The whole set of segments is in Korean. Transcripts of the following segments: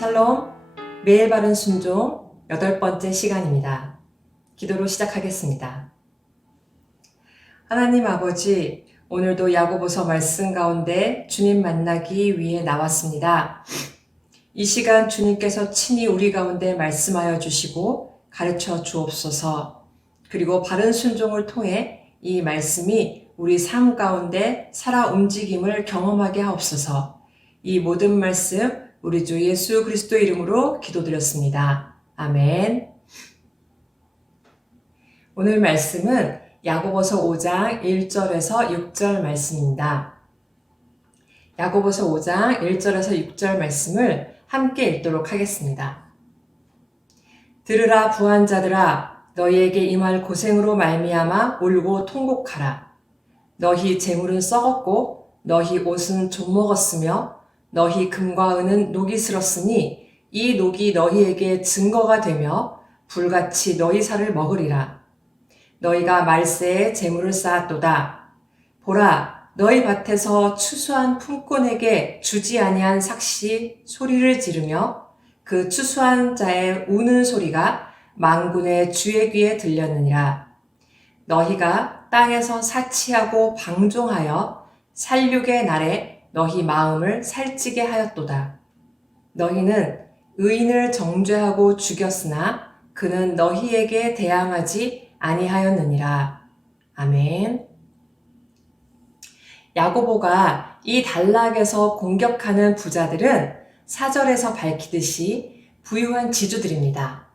샬롬, 매일 바른 순종 8번째 시간입니다. 기도로 시작하겠습니다. 하나님 아버지, 오늘도 야고보서 말씀 가운데 주님 만나기 위해 나왔습니다. 이 시간 주님께서 친히 우리 가운데 말씀하여 주시고 가르쳐 주옵소서. 그리고 바른 순종을 통해 이 말씀이 우리 삶 가운데 살아 움직임을 경험하게 하옵소서. 이 모든 말씀 우리 주 예수 그리스도 이름으로 기도드렸습니다. 아멘. 오늘 말씀은 야고보서 5장 1절에서 6절 말씀입니다. 야고보서 5장 1절에서 6절 말씀을 함께 읽도록 하겠습니다. 들으라 부한 자들아, 너희에게 임할 고생으로 말미암아 울고 통곡하라. 너희 재물은 썩었고 너희 옷은 좀 먹었으며 너희 금과 은은 녹이 슬었으니 이 녹이 너희에게 증거가 되며 불같이 너희 살을 먹으리라. 너희가 말세에 재물을 쌓았도다. 보라, 너희 밭에서 추수한 품꾼에게 주지 아니한 삭시 소리를 지르며 그 추수한 자의 우는 소리가 만군의 주의 귀에 들렸느니라. 너희가 땅에서 사치하고 방종하여 살육의 날에 너희 마음을 살찌게 하였도다. 너희는 의인을 정죄하고 죽였으나 그는 너희에게 대항하지 아니하였느니라. 아멘. 야고보가 이 단락에서 공격하는 부자들은 4절에서 밝히듯이 부유한 지주들입니다.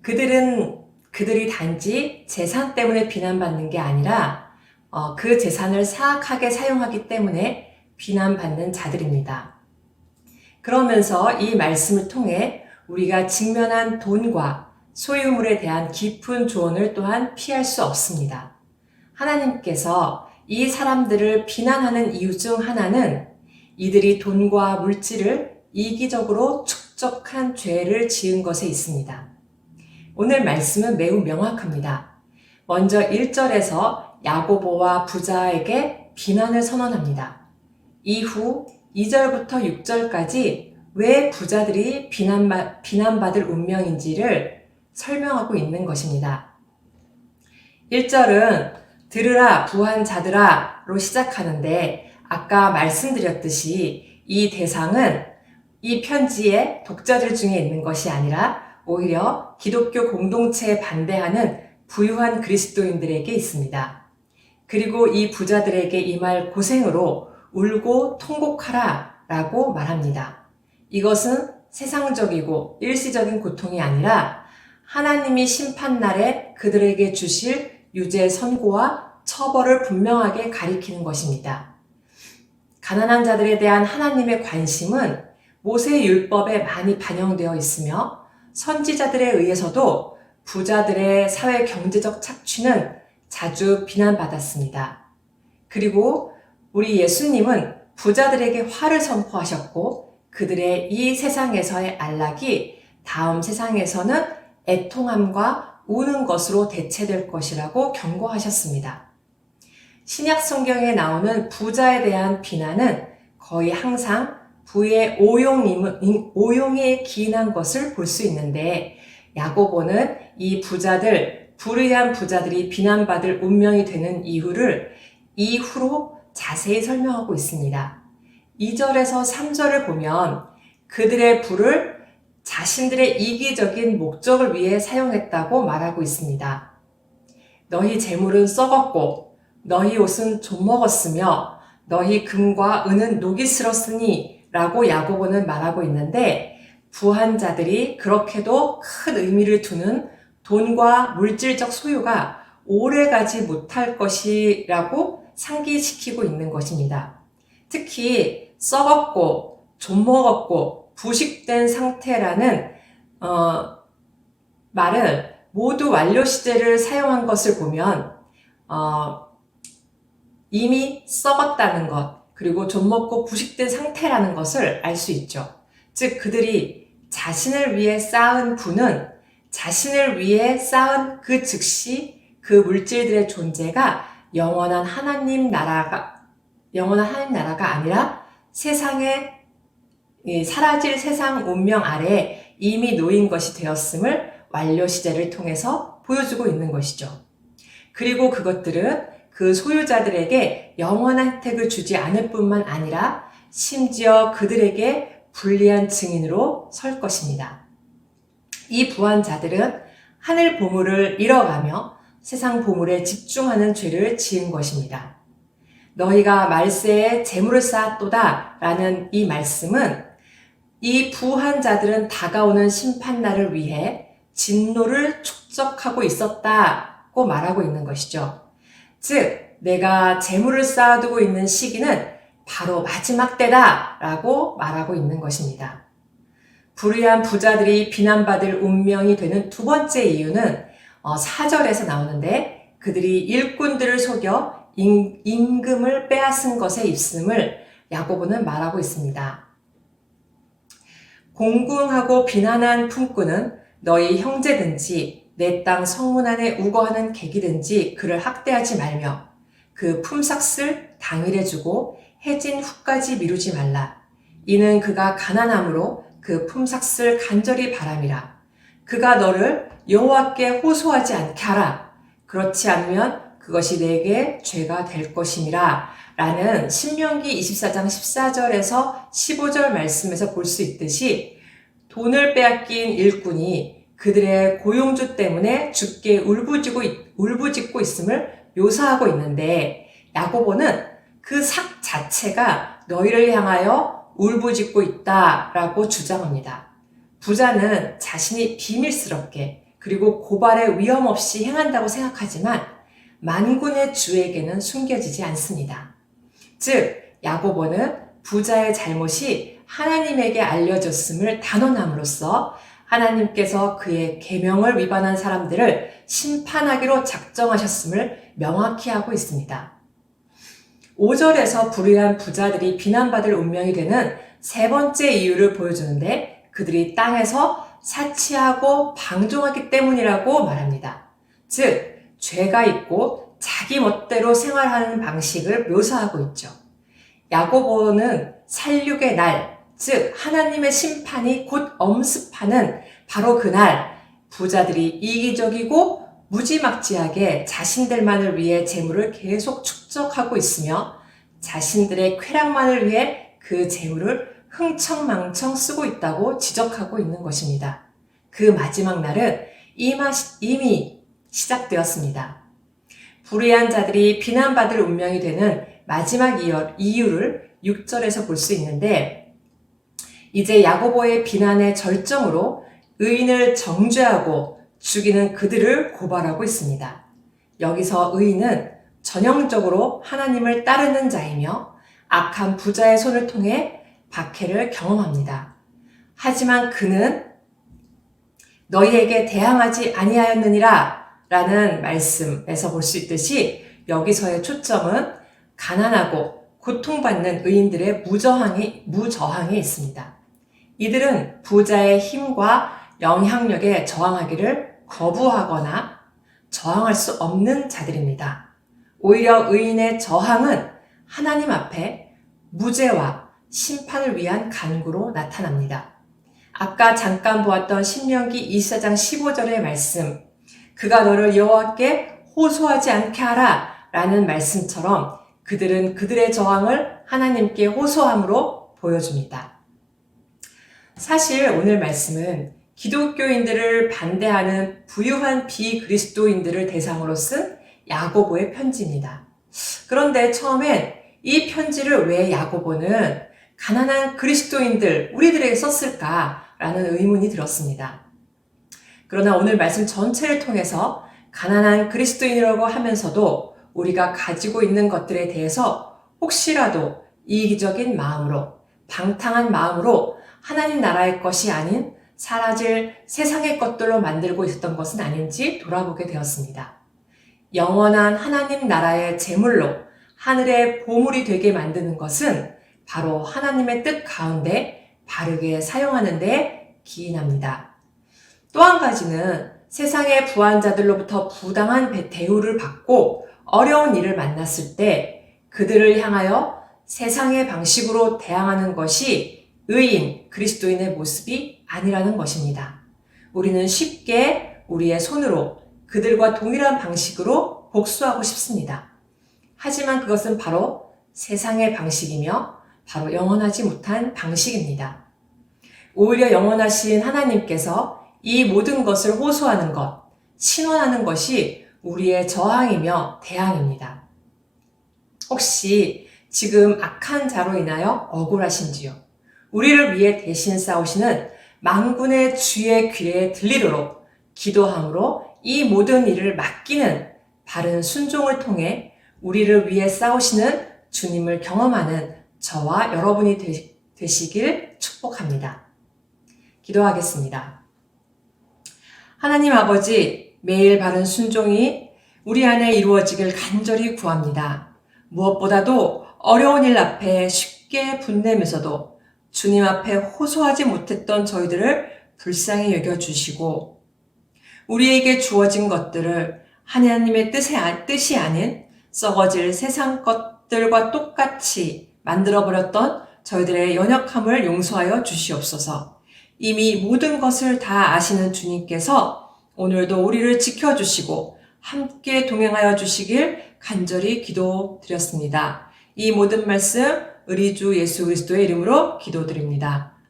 그들이 단지 재산 때문에 비난받는 게 아니라 그 재산을 사악하게 사용하기 때문에 비난받는 자들입니다. 그러면서 이 말씀을 통해 우리가 직면한 돈과 소유물에 대한 깊은 조언을 또한 피할 수 없습니다. 하나님께서 이 사람들을 비난하는 이유 중 하나는 이들이 돈과 물질을 이기적으로 축적한 죄를 지은 것에 있습니다. 오늘 말씀은 매우 명확합니다. 먼저 1절에서 야고보와 부자에게 비난을 선언합니다. 이후 2절부터 6절까지 왜 부자들이 비난받을 운명인지를 설명하고 있는 것입니다. 1절은 들으라 부한 자들아로 시작하는데 아까 말씀드렸듯이 이 대상은 이 편지의 독자들 중에 있는 것이 아니라 오히려 기독교 공동체에 반대하는 부유한 그리스도인들에게 있습니다. 그리고 이 부자들에게 임할 고생으로 울고 통곡하라 라고 말합니다. 이것은 세상적이고 일시적인 고통이 아니라 하나님이 심판날에 그들에게 주실 유죄 선고와 처벌을 분명하게 가리키는 것입니다. 가난한 자들에 대한 하나님의 관심은 모세의 율법에 많이 반영되어 있으며 선지자들에 의해서도 부자들의 사회 경제적 착취는 자주 비난받았습니다. 그리고 우리 예수님은 부자들에게 화를 선포하셨고 그들의 이 세상에서의 안락이 다음 세상에서는 애통함과 우는 것으로 대체될 것이라고 경고하셨습니다. 신약 성경에 나오는 부자에 대한 비난은 거의 항상 부의 오용에 기인한 것을 볼 수 있는데 야고보는 이 불의한 부자들이 비난받을 운명이 되는 이유를 이후로 자세히 설명하고 있습니다. 2절에서 3절을 보면 그들의 부를 자신들의 이기적인 목적을 위해 사용했다고 말하고 있습니다. 너희 재물은 썩었고 너희 옷은 좀 먹었으며 너희 금과 은은 녹이 슬었으니 라고 야고보는 말하고 있는데 부한 자들이 그렇게도 큰 의미를 두는 돈과 물질적 소유가 오래가지 못할 것이라고 상기시키고 있는 것입니다. 특히 썩었고 좀 먹었고 부식된 상태라는 말은 모두 완료 시제를 사용한 것을 보면 이미 썩었다는 것 그리고 좀 먹고 부식된 상태라는 것을 알 수 있죠. 즉 그들이 자신을 위해 쌓은 부는 자신을 위해 쌓은 그 즉시 그 물질들의 존재가 영원한 하나님 나라가 아니라 세상의 이 사라질 세상 운명 아래 이미 놓인 것이 되었음을 완료 시제를 통해서 보여주고 있는 것이죠. 그리고 그것들은 그 소유자들에게 영원한 혜택을 주지 않을 뿐만 아니라 심지어 그들에게 불리한 증인으로 설 것입니다. 이 부한 자들은 하늘 보물을 잃어가며 세상 보물에 집중하는 죄를 지은 것입니다. 너희가 말세에 재물을 쌓았도다 라는 이 말씀은 이 부한 자들은 다가오는 심판날을 위해 진노를 축적하고 있었다고 말하고 있는 것이죠. 즉, 내가 재물을 쌓아두고 있는 시기는 바로 마지막 때다 라고 말하고 있는 것입니다. 불의한 부자들이 비난받을 운명이 되는 두 번째 이유는 4절에서 나오는데 그들이 일꾼들을 속여 임금을 빼앗은 것에 있음을 야고보는 말하고 있습니다. 공궁하고 비난한 품꾼은 너희 형제든지 내 땅 성문 안에 우거하는 객이든지 그를 학대하지 말며 그 품삯을 당일에 주고 해진 후까지 미루지 말라. 이는 그가 가난함으로 그 품삯을 간절히 바람이라. 그가 너를 여호와께 호소하지 않게 하라. 그렇지 않으면 그것이 내게 죄가 될 것임이라. 라는 신명기 24장 14절에서 15절 말씀에서 볼 수 있듯이 돈을 빼앗긴 일꾼이 그들의 고용주 때문에 죽게 울부짖고 있음을 묘사하고 있는데 야고보는 그 삭 자체가 너희를 향하여 울부짖고 있다라고 주장합니다. 부자는 자신이 비밀스럽게 그리고 고발의 위험 없이 행한다고 생각하지만 만군의 주에게는 숨겨지지 않습니다. 즉, 야고보는 부자의 잘못이 하나님에게 알려졌음을 단언함으로써 하나님께서 그의 계명을 위반한 사람들을 심판하기로 작정하셨음을 명확히 하고 있습니다. 5절에서 불의한 부자들이 비난받을 운명이 되는 세 번째 이유를 보여주는데 그들이 땅에서 사치하고 방종하기 때문이라고 말합니다. 즉, 죄가 있고 자기 멋대로 생활하는 방식을 묘사하고 있죠. 야고보는 살육의 날, 즉 하나님의 심판이 곧 엄습하는 바로 그날 부자들이 이기적이고 무지막지하게 자신들만을 위해 재물을 계속 축적하고 있으며 자신들의 쾌락만을 위해 그 재물을 흥청망청 쓰고 있다고 지적하고 있는 것입니다. 그 마지막 날은 이미 시작되었습니다. 불의한 자들이 비난받을 운명이 되는 마지막 이유를 6절에서 볼 수 있는데 이제 야고보의 비난의 절정으로 의인을 정죄하고 죽이는 그들을 고발하고 있습니다. 여기서 의인은 전형적으로 하나님을 따르는 자이며 악한 부자의 손을 통해 박해를 경험합니다. 하지만 그는 너희에게 대항하지 아니하였느니라 라는 말씀에서 볼 수 있듯이 여기서의 초점은 가난하고 고통받는 의인들의 무저항에 있습니다. 이들은 부자의 힘과 영향력에 저항하기를 거부하거나 저항할 수 없는 자들입니다. 오히려 의인의 저항은 하나님 앞에 무죄와 심판을 위한 간구로 나타납니다. 아까 잠깐 보았던 신명기 24장 15절의 말씀, 그가 너를 여호와께 호소하지 않게 하라 라는 말씀처럼 그들은 그들의 저항을 하나님께 호소함으로 보여줍니다. 사실 오늘 말씀은 기독교인들을 반대하는 부유한 비그리스도인들을 대상으로 쓴 야고보의 편지입니다. 그런데 처음엔 이 편지를 왜 야고보는 가난한 그리스도인들, 우리들에게 썼을까라는 의문이 들었습니다. 그러나 오늘 말씀 전체를 통해서 가난한 그리스도인이라고 하면서도 우리가 가지고 있는 것들에 대해서 혹시라도 이기적인 마음으로, 방탕한 마음으로 하나님 나라의 것이 아닌 사라질 세상의 것들로 만들고 있었던 것은 아닌지 돌아보게 되었습니다. 영원한 하나님 나라의 제물로 하늘의 보물이 되게 만드는 것은 바로 하나님의 뜻 가운데 바르게 사용하는 데 기인합니다. 또 한 가지는 세상의 부한 자들로부터 부당한 대우를 받고 어려운 일을 만났을 때 그들을 향하여 세상의 방식으로 대항하는 것이 의인, 그리스도인의 모습이 아니라는 것입니다. 우리는 쉽게 우리의 손으로 그들과 동일한 방식으로 복수하고 싶습니다. 하지만 그것은 바로 세상의 방식이며 바로 영원하지 못한 방식입니다. 오히려 영원하신 하나님께서 이 모든 것을 호소하는 것, 신원하는 것이 우리의 저항이며 대항입니다. 혹시 지금 악한 자로 인하여 억울하신지요? 우리를 위해 대신 싸우시는 만군의 주의 귀에 들리도록 기도함으로 이 모든 일을 맡기는 바른 순종을 통해 우리를 위해 싸우시는 주님을 경험하는 저와 여러분이 되시길 축복합니다. 기도하겠습니다. 하나님 아버지, 매일 바른 순종이 우리 안에 이루어지길 간절히 구합니다. 무엇보다도 어려운 일 앞에 쉽게 분내면서도 주님 앞에 호소하지 못했던 저희들을 불쌍히 여겨주시고 우리에게 주어진 것들을 하나님의 뜻이 아닌 썩어질 세상 것들과 똑같이 만들어버렸던 저희들의 연약함을 용서하여 주시옵소서. 이미 모든 것을 다 아시는 주님께서 오늘도 우리를 지켜주시고 함께 동행하여 주시길 간절히 기도드렸습니다. 이 모든 말씀 우리 주 예수 그리스도의 이름으로 기도드립니다.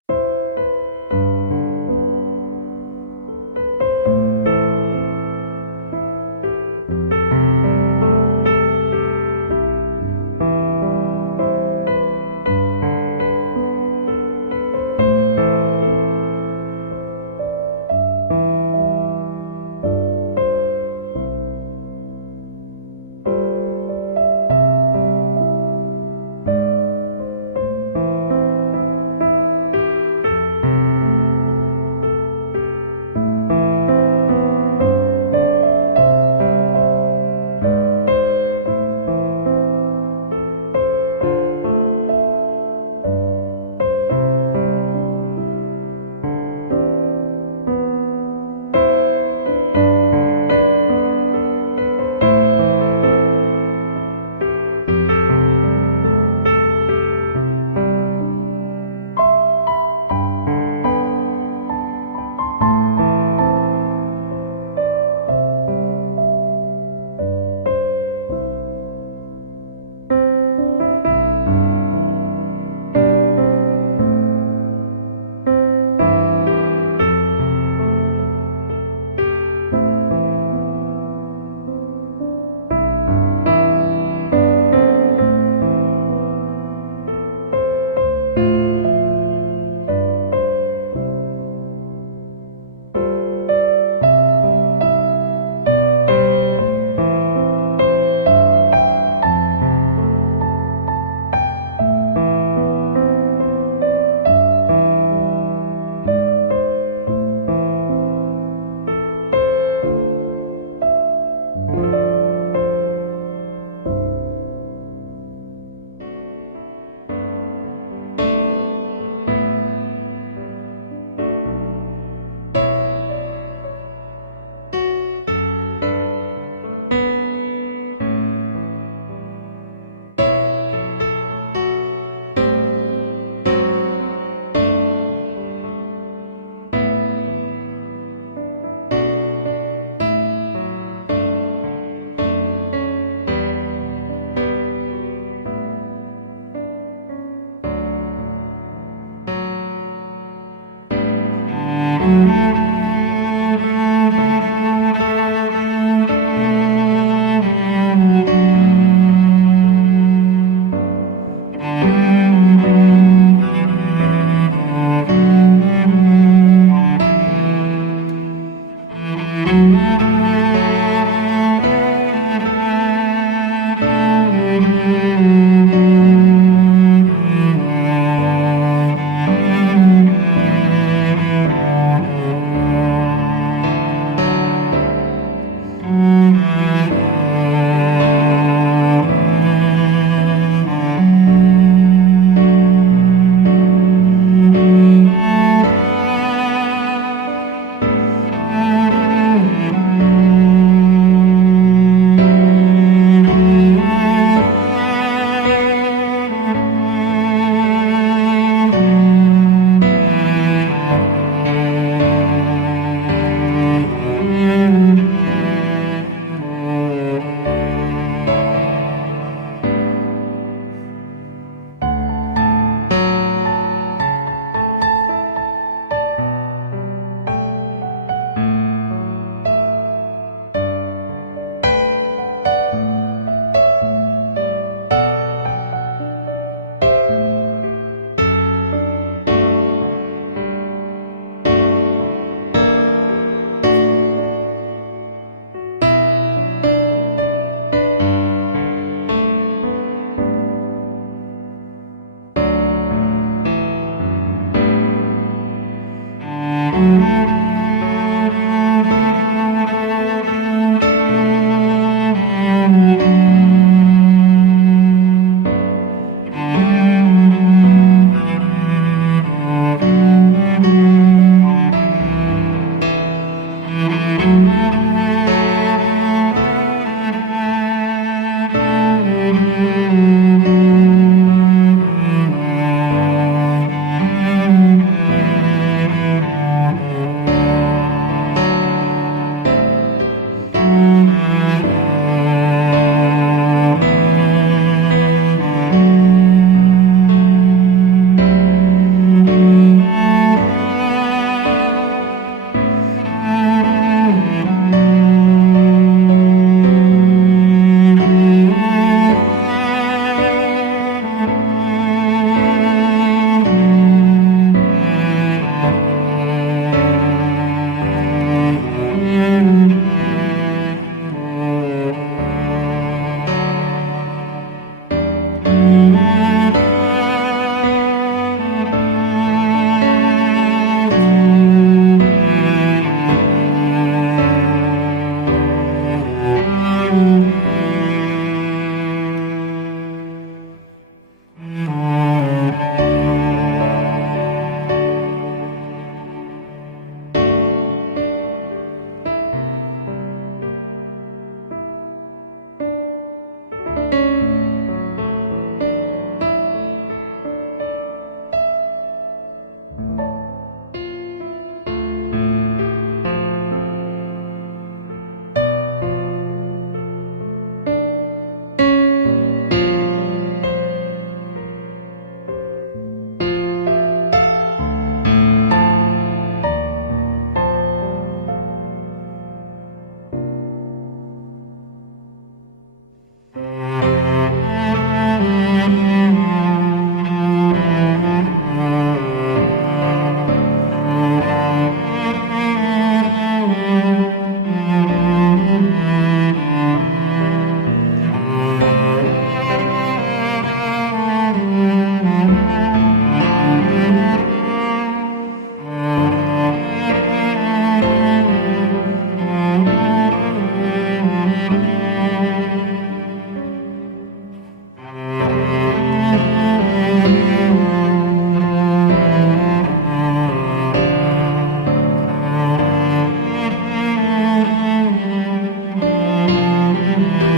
아멘.